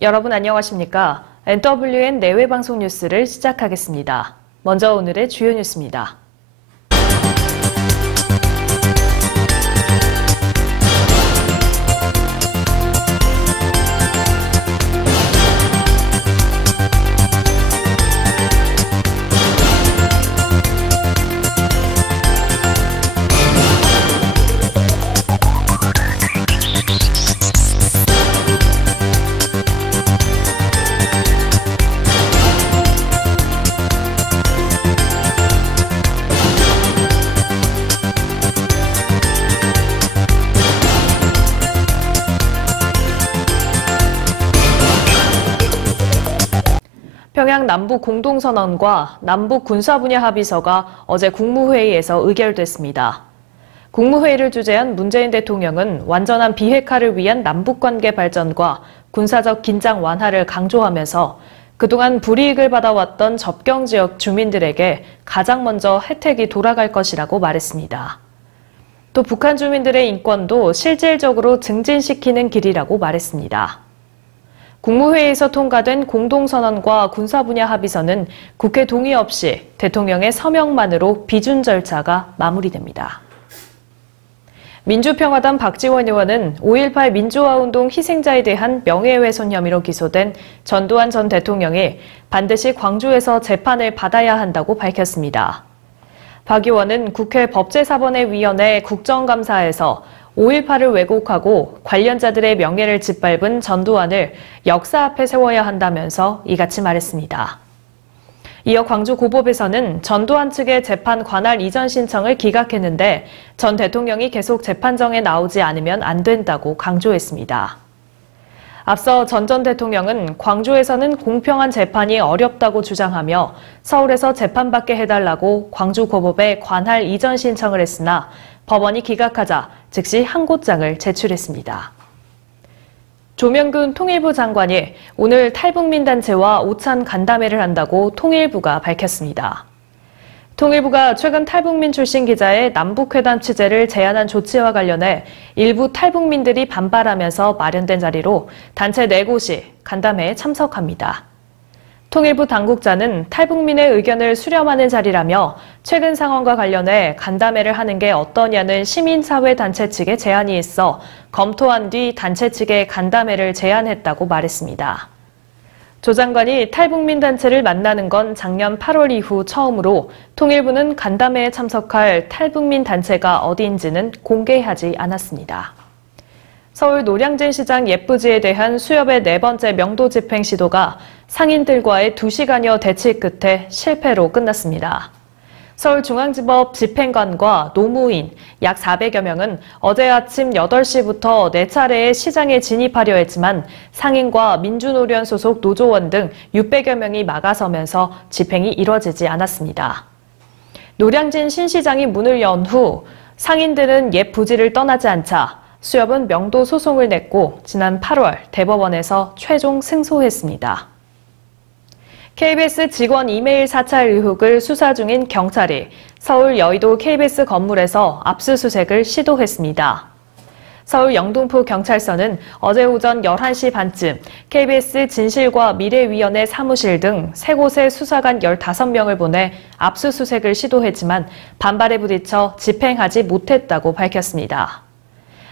여러분 안녕하십니까? NWN 내외방송 뉴스를 시작하겠습니다. 먼저 오늘의 주요 뉴스입니다. 평양 남북 공동선언과 남북 군사 분야 합의서가 어제 국무회의에서 의결됐습니다. 국무회의를 주재한 문재인 대통령은 완전한 비핵화를 위한 남북관계 발전과 군사적 긴장 완화를 강조하면서 그동안 불이익을 받아왔던 접경지역 주민들에게 가장 먼저 혜택이 돌아갈 것이라고 말했습니다. 또 북한 주민들의 인권도 실질적으로 증진시키는 길이라고 말했습니다. 국무회의에서 통과된 공동선언과 군사 분야 합의서는 국회 동의 없이 대통령의 서명만으로 비준 절차가 마무리됩니다. 민주평화당 박지원 의원은 5.18 민주화운동 희생자에 대한 명예훼손 혐의로 기소된 전두환 전 대통령이 반드시 광주에서 재판을 받아야 한다고 밝혔습니다. 박 의원은 국회 법제사법위원회 국정감사에서 5.18을 왜곡하고 관련자들의 명예를 짓밟은 전두환을 역사 앞에 세워야 한다면서 이같이 말했습니다. 이어 광주고법에서는 전두환 측의 재판 관할 이전 신청을 기각했는데 전 대통령이 계속 재판정에 나오지 않으면 안 된다고 강조했습니다. 앞서 전 대통령은 광주에서는 공평한 재판이 어렵다고 주장하며 서울에서 재판받게 해달라고 광주고법에 관할 이전 신청을 했으나 법원이 기각하자 즉시 항고장을 제출했습니다. 조명근 통일부 장관이 오늘 탈북민 단체와 오찬 간담회를 한다고 통일부가 밝혔습니다. 통일부가 최근 탈북민 출신 기자의 남북회담 취재를 제한한 조치와 관련해 일부 탈북민들이 반발하면서 마련된 자리로 단체 4곳이 간담회에 참석합니다. 통일부 당국자는 탈북민의 의견을 수렴하는 자리라며 최근 상황과 관련해 간담회를 하는 게 어떠냐는 시민사회단체 측의 제안이 있어 검토한 뒤 단체 측에 간담회를 제안했다고 말했습니다. 조 장관이 탈북민 단체를 만나는 건 작년 8월 이후 처음으로 통일부는 간담회에 참석할 탈북민 단체가 어디인지는 공개하지 않았습니다. 서울 노량진 시장 예부지에 대한 수협의 4번째 명도 집행 시도가 상인들과의 2시간여 대치 끝에 실패로 끝났습니다. 서울중앙지법 집행관과 노무인 약 400여 명은 어제 아침 8시부터 4차례의 시장에 진입하려 했지만 상인과 민주노련 소속 노조원 등 600여 명이 막아서면서 집행이 이뤄지지 않았습니다. 노량진 신시장이 문을 연 후 상인들은 옛 부지를 떠나지 않자 수협은 명도 소송을 냈고 지난 8월 대법원에서 최종 승소했습니다. KBS 직원 이메일 사찰 의혹을 수사 중인 경찰이 서울 여의도 KBS 건물에서 압수수색을 시도했습니다. 서울 영등포 경찰서는 어제 오전 11시 반쯤 KBS 진실과 미래위원회 사무실 등 3곳의 수사관 15명을 보내 압수수색을 시도했지만 반발에 부딪혀 집행하지 못했다고 밝혔습니다.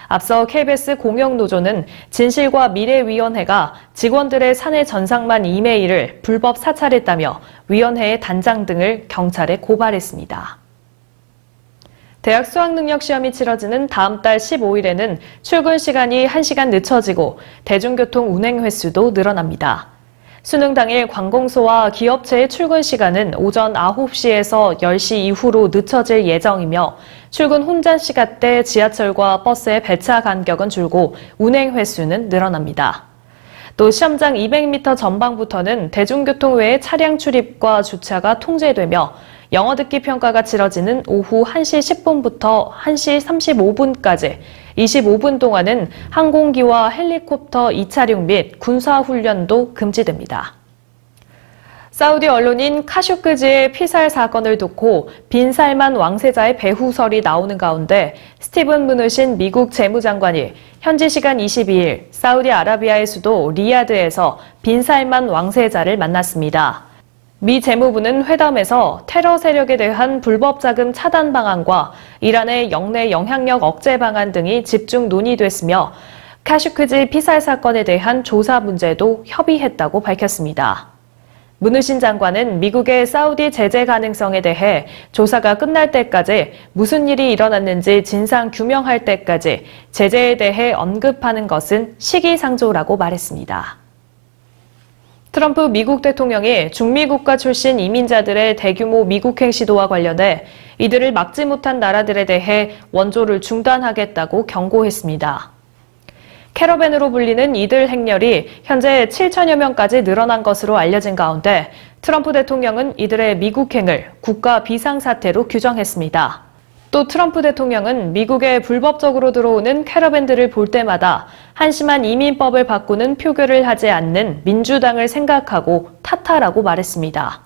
앞서 KBS 공영노조는 진실과 미래위원회가 직원들의 사내 전상만 이메일을 불법 사찰했다며 위원회의 단장 등을 경찰에 고발했습니다. 대학 수학능력시험이 치러지는 다음 달 15일에는 출근 시간이 1시간 늦춰지고 대중교통 운행 횟수도 늘어납니다. 수능 당일 관공서와 기업체의 출근 시간은 오전 9시에서 10시 이후로 늦춰질 예정이며 출근 혼잡 시간대 지하철과 버스의 배차 간격은 줄고 운행 횟수는 늘어납니다. 또 시험장 200m 전방부터는 대중교통 외의 차량 출입과 주차가 통제되며 영어 듣기 평가가 치러지는 오후 1시 10분부터 1시 35분까지 25분 동안은 항공기와 헬리콥터 이차륙 및 군사훈련도 금지됩니다. 사우디 언론인 카쇼크지의 피살 사건을 놓고 빈살만 왕세자의 배후설이 나오는 가운데 스티븐 무누신 미국 재무장관이 현지 시간 22일 사우디아라비아의 수도 리야드에서 빈살만 왕세자를 만났습니다. 미 재무부는 회담에서 테러 세력에 대한 불법 자금 차단 방안과 이란의 영내 영향력 억제 방안 등이 집중 논의됐으며 카쇼크지 피살 사건에 대한 조사 문제도 협의했다고 밝혔습니다. 무누신 장관은 미국의 사우디 제재 가능성에 대해 조사가 끝날 때까지 무슨 일이 일어났는지 진상 규명할 때까지 제재에 대해 언급하는 것은 시기상조라고 말했습니다. 트럼프 미국 대통령이 중미 국가 출신 이민자들의 대규모 미국행 시도와 관련해 이들을 막지 못한 나라들에 대해 원조를 중단하겠다고 경고했습니다. 캐러밴으로 불리는 이들 행렬이 현재 7천여 명까지 늘어난 것으로 알려진 가운데 트럼프 대통령은 이들의 미국행을 국가 비상사태로 규정했습니다. 또 트럼프 대통령은 미국에 불법적으로 들어오는 캐러밴들을 볼 때마다 한심한 이민법을 바꾸는 표결을 하지 않는 민주당을 생각하고 탓하라고 말했습니다.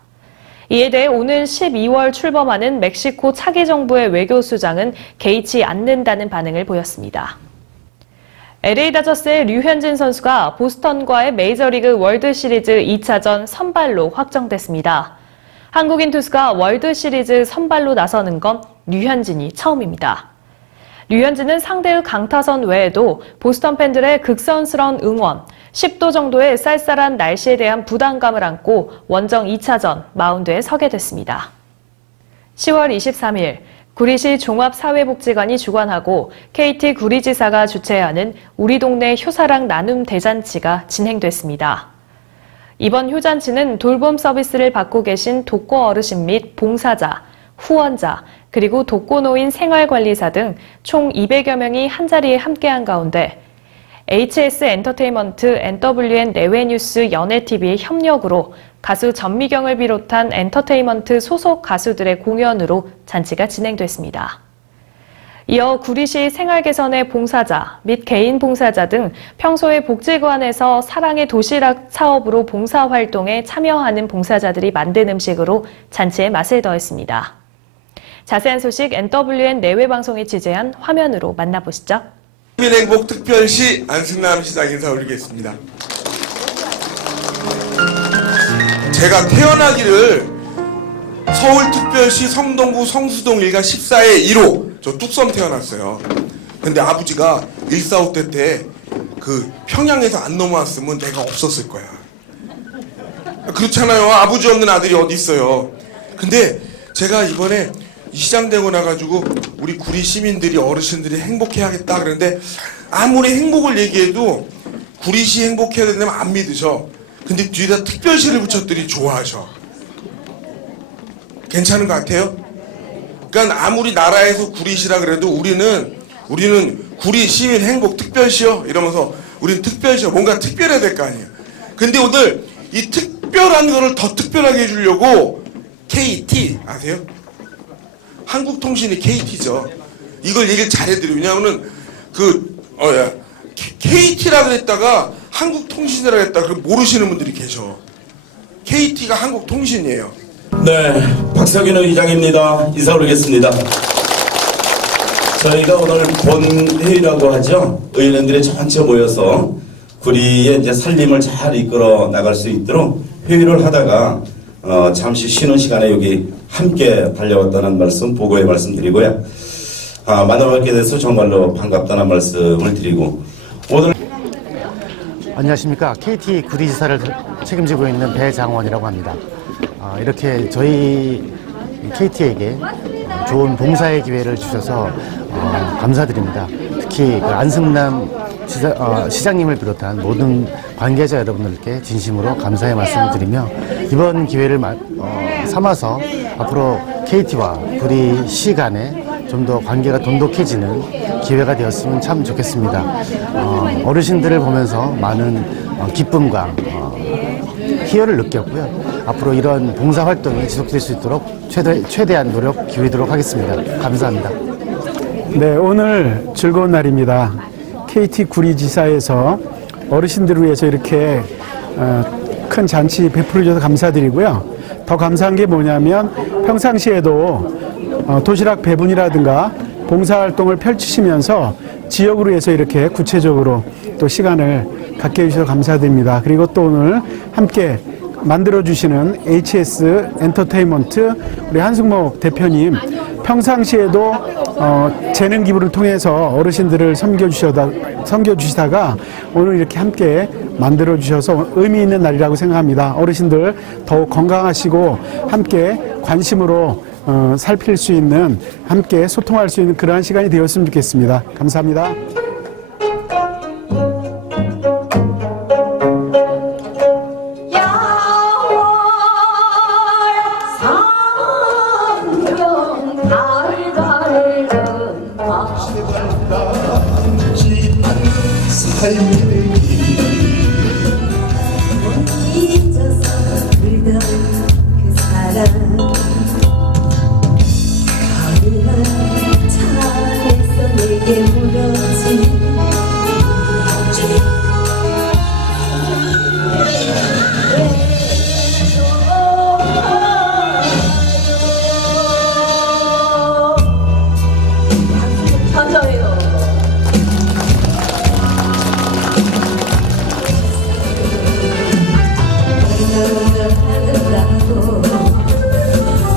이에 대해 오는 12월 출범하는 멕시코 차기 정부의 외교수장은 개의치 않는다는 반응을 보였습니다. LA 다저스의 류현진 선수가 보스턴과의 메이저리그 월드시리즈 2차전 선발로 확정됐습니다. 한국인 투수가 월드시리즈 선발로 나서는 건 류현진이 처음입니다. 류현진은 상대의 강타선 외에도 보스턴 팬들의 극선스러운 응원, 10도 정도의 쌀쌀한 날씨에 대한 부담감을 안고 원정 2차전 마운드에 서게 됐습니다. 10월 23일 구리시 종합사회복지관이 주관하고 KT 구리지사가 주최하는 우리 동네 효사랑 나눔 대잔치가 진행됐습니다. 이번 효잔치는 돌봄 서비스를 받고 계신 독거 어르신 및 봉사자, 후원자, 그리고 독거노인 생활관리사 등 총 200여 명이 한자리에 함께한 가운데 HS 엔터테인먼트, NWN 내외뉴스 연예TV의 협력으로 가수 전미경을 비롯한 엔터테인먼트 소속 가수들의 공연으로 잔치가 진행됐습니다. 이어 구리시 생활개선의 봉사자 및 개인 봉사자 등 평소에 복지관에서 사랑의 도시락 사업으로 봉사활동에 참여하는 봉사자들이 만든 음식으로 잔치에 맛을 더했습니다. 자세한 소식 NWN 내외방송이 취재한 화면으로 만나보시죠. 시민행복특별시 안승남 시장 인사 올리겠습니다. 제가 태어나기를 서울특별시 성동구 성수동 일가 14의 1호 저 뚝섬 태어났어요. 근데 아버지가 145대 때 그 평양에서 안 넘어왔으면 내가 없었을 거야. 그렇잖아요. 아버지 없는 아들이 어디 있어요. 근데 제가 이번에 이 시장 되고 나가지고 우리 구리 시민들이 어르신들이 행복해야겠다 그러는데 아무리 행복을 얘기해도 구리시 행복해야 된다면 안 믿으셔. 근데 뒤에다 특별시를 붙였더니 좋아하셔. 괜찮은 것 같아요? 그러니까 아무리 나라에서 구리시라 그래도 우리는 구리 시민 행복 특별시요 이러면서 우리는 특별시요. 뭔가 특별해야 될 거 아니에요. 근데 오늘 이 특별한 거를 더 특별하게 해주려고 KT 아세요? 한국통신이 KT죠. 이걸 얘기를 잘해드려요. 왜냐하면 KT라 그랬다가 한국통신이라 그랬다가 모르시는 분들이 계셔. KT가 한국통신이에요. 네, 박석윤 의장입니다. 인사 올리겠습니다. 저희가 오늘 본회의라고 하죠. 의원들이 전체 모여서 구리의 이제 살림을 잘 이끌어 나갈 수 있도록 회의를 하다가 잠시 쉬는 시간에 여기 함께 달려왔다는 말씀 보고의 말씀드리고요. 만나뵙게 돼서 정말로 반갑다는 말씀을 드리고 오늘 안녕하십니까. KT 구리지사를 책임지고 있는 배장원이라고 합니다. 이렇게 저희 KT에게 좋은 봉사의 기회를 주셔서 감사드립니다. 특히 안승남 시장님을 비롯한 모든 관계자 여러분들께 진심으로 감사의 말씀을 드리며 이번 기회를 삼아서 앞으로 KT와 구리시 간에 좀 더 관계가 돈독해지는 기회가 되었으면 참 좋겠습니다. 어르신들을 보면서 많은 기쁨과 희열을 느꼈고요. 앞으로 이런 봉사활동이 지속될 수 있도록 최대한 노력 기울이도록 하겠습니다. 감사합니다. 네, 오늘 즐거운 날입니다. KT 구리지사에서 어르신들을 위해서 이렇게 큰 잔치 베풀어 주셔서 감사드리고요. 더 감사한 게 뭐냐면 평상시에도 도시락 배분이라든가 봉사활동을 펼치시면서 지역으로 해서 이렇게 구체적으로 또 시간을 갖게 해주셔서 감사드립니다. 그리고 또 오늘 함께 만들어주시는 HS 엔터테인먼트 우리 한승목 대표님, 평상시에도 재능 기부를 통해서 어르신들을 섬겨주시다가 오늘 이렇게 함께 만들어주셔서 의미 있는 날이라고 생각합니다. 어르신들 더욱 건강하시고 함께 관심으로 살필 수 있는, 함께 소통할 수 있는 그러한 시간이 되었으면 좋겠습니다. 감사합니다. 잊어서 불던 그 사람 가을날 차에서 내게 물었지 감사해요.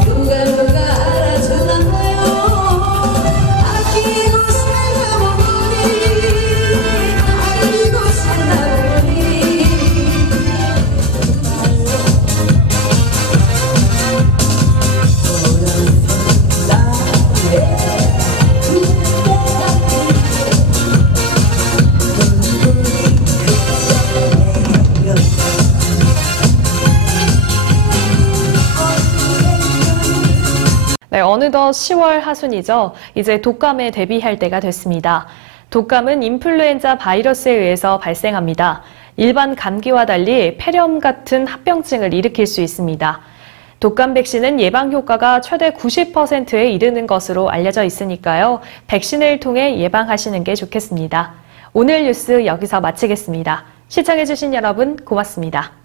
누가 알아주나요? 아끼고 살다 보니 네, 어느덧 10월 하순이죠. 이제 독감에 대비할 때가 됐습니다. 독감은 인플루엔자 바이러스에 의해서 발생합니다. 일반 감기와 달리 폐렴 같은 합병증을 일으킬 수 있습니다. 독감 백신은 예방 효과가 최대 90%에 이르는 것으로 알려져 있으니까요. 백신을 통해 예방하시는 게 좋겠습니다. 오늘 뉴스 여기서 마치겠습니다. 시청해주신 여러분 고맙습니다.